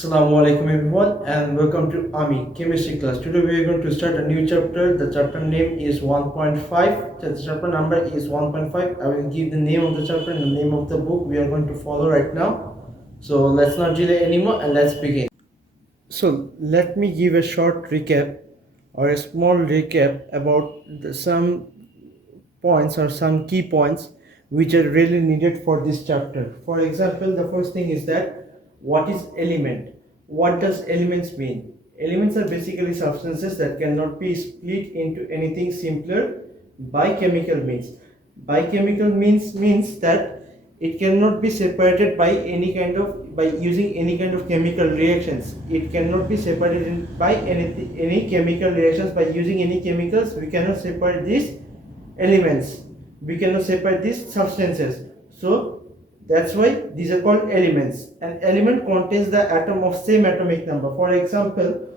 Assalamu alaikum everyone and welcome to AMI chemistry class. Today we are going to start a new chapter. The chapter name is 1.5. The chapter number is 1.5. I will give the name of the chapter and the name of the book we are going to follow right now. So let's not delay anymore and let's begin. So let me give a short recap or a small recap about some points or some key points which are really needed for this chapter. For example, the first thing is that what is element? What does elements mean? Elements are basically substances that cannot be split into anything simpler by chemical means. By chemical means that it cannot be separated by by using any kind of chemical reactions. It cannot be separated by any chemical reactions by using any chemicals. We cannot separate these elements, we cannot separate these substances. So that's why these are called elements. An element contains the atom of same atomic number. For example,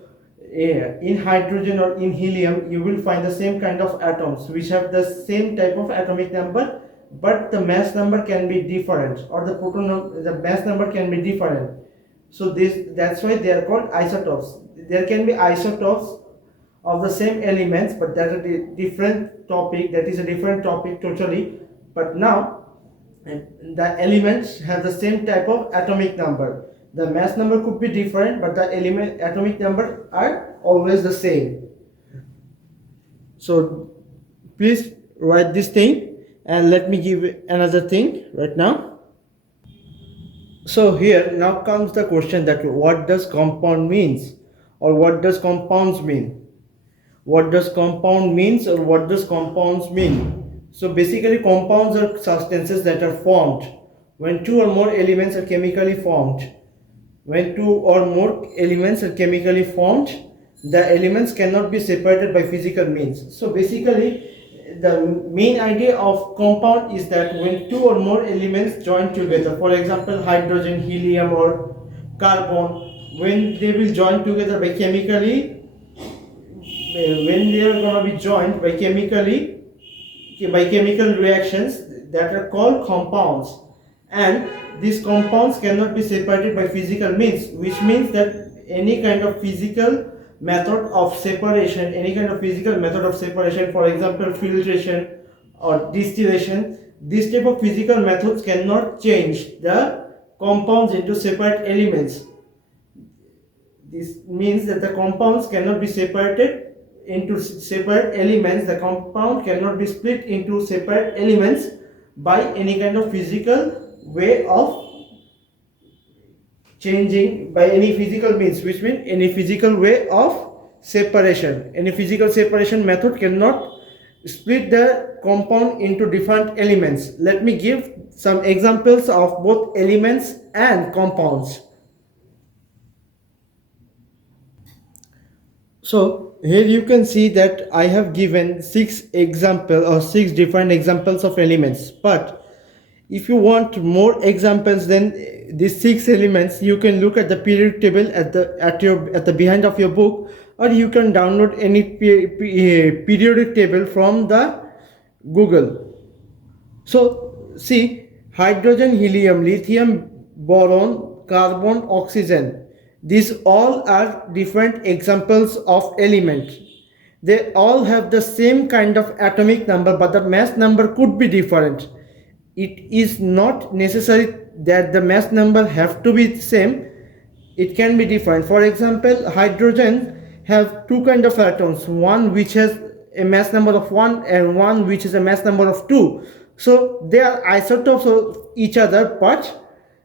in hydrogen or in helium you will find the same kind of atoms which have the same type of atomic number, but the mass number can be different, or the mass number can be different. So that's why they are called isotopes. There can be isotopes of the same elements, but that is a different topic. That is a different topic totally. But now the elements have the same type of atomic number. The mass number could be different, but the element atomic number are always the same. So please write this thing, and let me give another thing right now. So here now comes the question that what does compound means, or what does compounds mean? What does compound means, or what does compounds mean? So basically compounds are substances that are formed when two or more elements are chemically formed. When two or more elements are chemically formed, the elements cannot be separated by physical means. So basically the main idea of compound is that when two or more elements join together, for example hydrogen, helium or carbon, when they will join together by chemically, when they are going to be joined by chemical reactions, that are called compounds, and these compounds cannot be separated by physical means, which means that any kind of physical method of separation, for example filtration or distillation, this type of physical methods cannot change the compounds into separate elements. This means that the compounds cannot be separated into separate elements. The compound cannot be split into separate elements by any kind of physical way of changing, by any physical means, which means any physical way of separation. Any physical separation method cannot split the compound into different elements. Let me give some examples of both elements and compounds. So here you can see that I have given six different examples of elements, but if you want more examples than these six elements, you can look at the periodic table at the behind of your book, or you can download any periodic table from the Google. So see, hydrogen, helium, lithium, boron, carbon, oxygen, these all are different examples of element. They all have the same kind of atomic number, but the mass number could be different. It is not necessary that the mass number have to be the same. It can be different. For example, hydrogen have two kind of atoms, one which has a mass number of 1 and one which is a mass number of 2. So they are isotopes of each other, but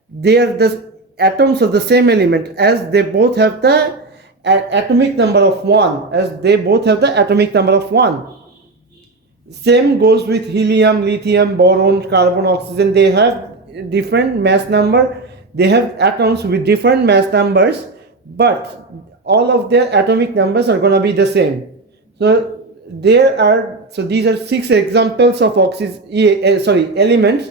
they are the atoms of the same element, as they both have the atomic number of 1, Same goes with helium, lithium, boron, carbon, oxygen. They have different mass number. They have atoms with different mass numbers, but all of their atomic numbers are going to be the same. So these are six examples of elements.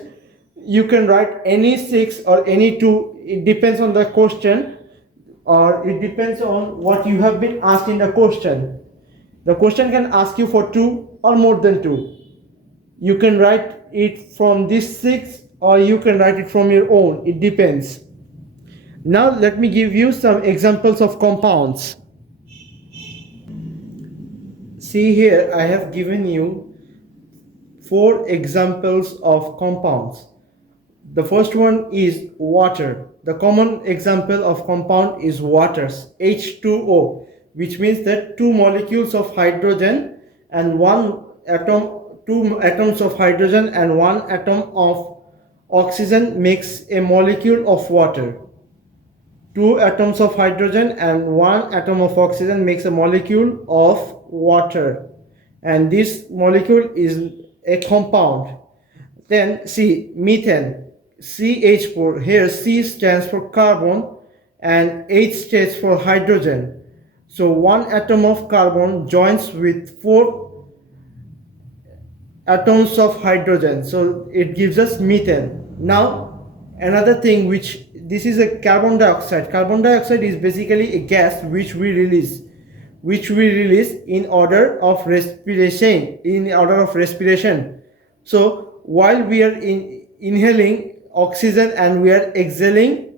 You can write any six or any two. It depends on the question, or it depends on what you have been asked in the question. The question can ask you for two or more than two. You can write it from this six, or you can write it from your own. It depends. Now let me give you some examples of compounds. See here, I have given you 4 examples of compounds. The first one is water. The common example of compound is waters, H2O, which means that 2 molecules of hydrogen and 1 atom, 2 atoms of hydrogen and 1 atom of oxygen makes a molecule of water. 2 atoms of hydrogen and 1 atom of oxygen makes a molecule of water, and this molecule is a compound. Then see methane, CH4. Here C stands for carbon and H stands for hydrogen. So 1 atom of carbon joins with 4 atoms of hydrogen, so it gives us methane. Now another thing, which this is a carbon dioxide. Carbon dioxide is basically a gas which we release in order of respiration. So while we are inhaling oxygen and we are exhaling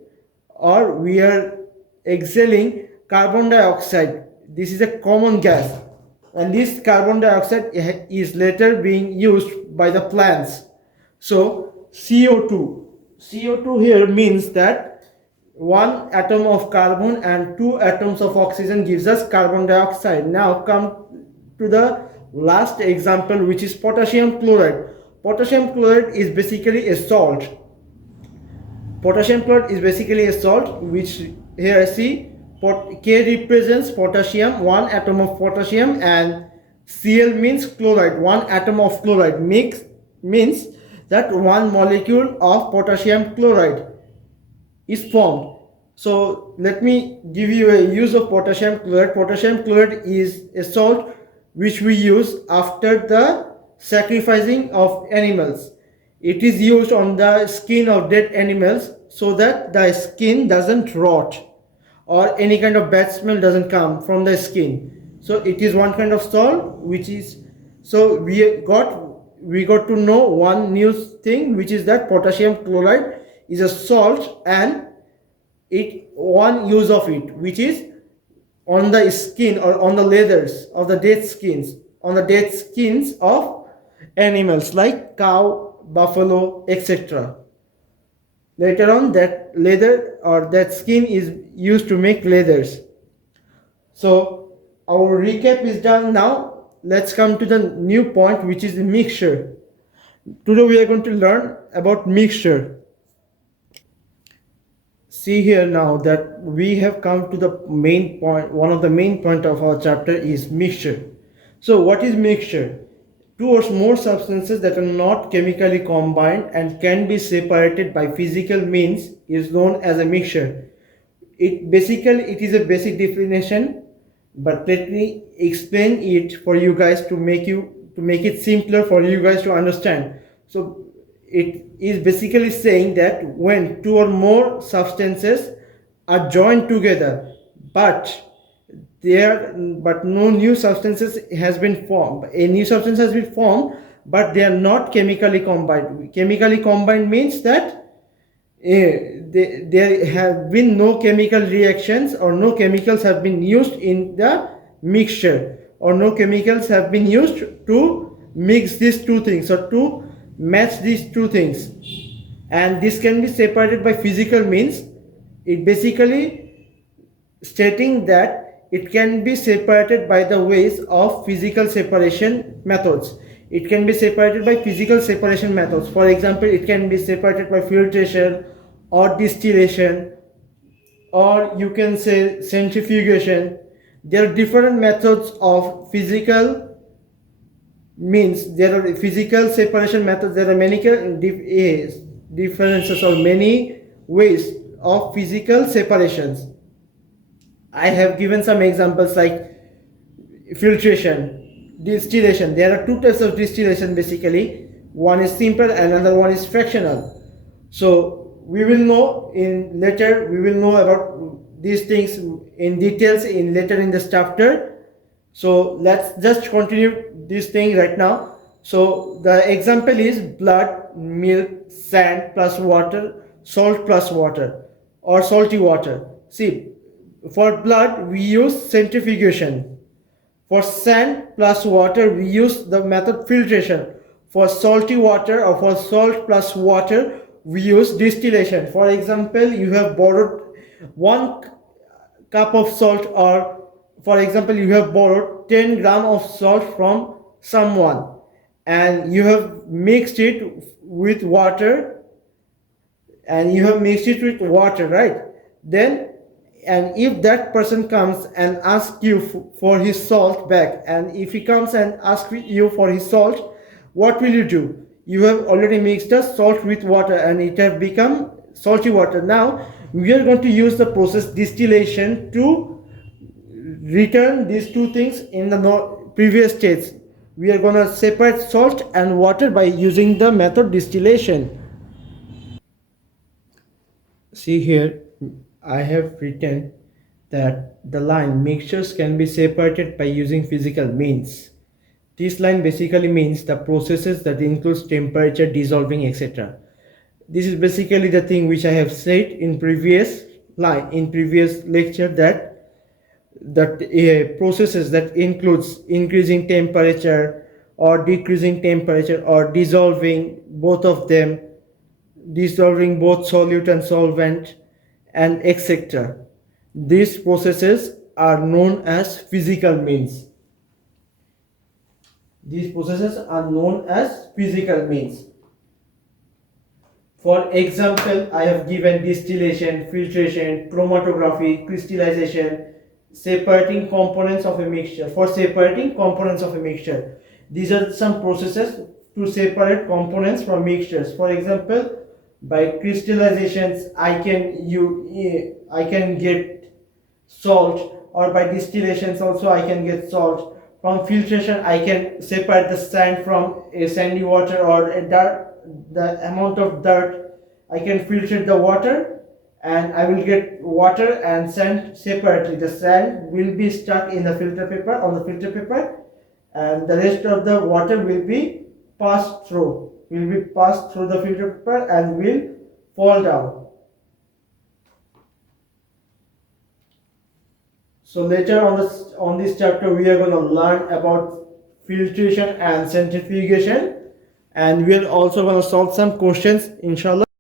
carbon dioxide, this is a common gas, and this carbon dioxide is later being used by the plants. So CO2 here means that 1 atom of carbon and 2 atoms of oxygen gives us carbon dioxide. Now come to the last example, which is potassium chloride. Potassium chloride is basically a salt. Potassium chloride is basically a salt, which here see K represents potassium, 1 atom of potassium, and Cl means chloride, 1 atom of chloride means that 1 molecule of potassium chloride is formed. So let me give you a use of potassium chloride. Potassium chloride is a salt which we use after the sacrificing of animals. It is used on the skin of dead animals so that the skin doesn't rot or any kind of bad smell doesn't come from the skin. So it is one kind of salt which is, so we got to know one new thing, which is that potassium chloride is a salt, and one use of it, which is on the skin or on the leathers of the dead skins, of animals like cow, buffalo, etc. Later on, that leather or that skin is used to make leathers. So our recap is done. Now let's come to the new point, which is the mixture. Today we are going to learn about mixture. See here now that we have come to the main point. One of the main point of our chapter is mixture. So what is mixture? 2 or more substances that are not chemically combined and can be separated by physical means is known as a mixture. It is a basic definition, but let me explain it for you guys to make it simpler for you guys to understand. So it is basically saying that when 2 or more substances are joined together, but no new substances has been formed. A new substance has been formed, but they are not chemically combined. Chemically combined means that there have been no chemical reactions or no chemicals have been used in the mixture, or no chemicals have been used to mix these two things or to match these two things, and this can be separated by physical means. It basically stating that it can be separated by the ways of physical separation methods. It can be separated by physical separation methods. For example, it can be separated by filtration or distillation, or you can say centrifugation. There are different methods of physical means. There are physical separation methods. There are many differences or many ways of physical separations. I have given some examples like filtration, distillation. There are 2 types of distillation basically. One is simple and another one is fractional. So we will know about these things in details later in this chapter. So let's just continue this thing right now. So the example is blood, milk, sand plus water, salt plus water. or salty water. See, for blood we use centrifugation. For sand plus water we use the method filtration. For salty water or for salt plus water we use distillation. For example, you have borrowed 1 cup of salt, or for example you have borrowed 10 gram of salt from someone and you have mixed it with water, right? Then, and if that person comes and asks you for his salt back, and if he comes and asks you for his salt, what will you do? You have already mixed the salt with water and it has become salty water. Now we are going to use the process distillation to return these two things in the previous states. We are going to separate salt and water by using the method distillation. See here, I have written that the line mixtures can be separated by using physical means. This line basically means the processes that includes temperature, dissolving, etc. This is basically the thing which I have said in previous lecture, that processes that includes increasing temperature or decreasing temperature or dissolving both of them, dissolving both solute and solvent, and etc. These processes are known as physical means. These processes are known as physical means. For example, I have given distillation, filtration, chromatography, crystallization, separating components of a mixture. For separating components of a mixture, these are some processes to separate components from mixtures. For example, by crystallizations I can get salt, or by distillations also I can get salt. From filtration I can separate the sand from a sandy water, or a dirt, the amount of dirt. I can filter the water and I will get water and sand separately. The sand will be stuck in the filter paper, on the filter paper, and the rest of the water will be passed through the filter paper and will fall down. So later on this chapter we are going to learn about filtration and centrifugation, and we are also going to solve some questions inshallah.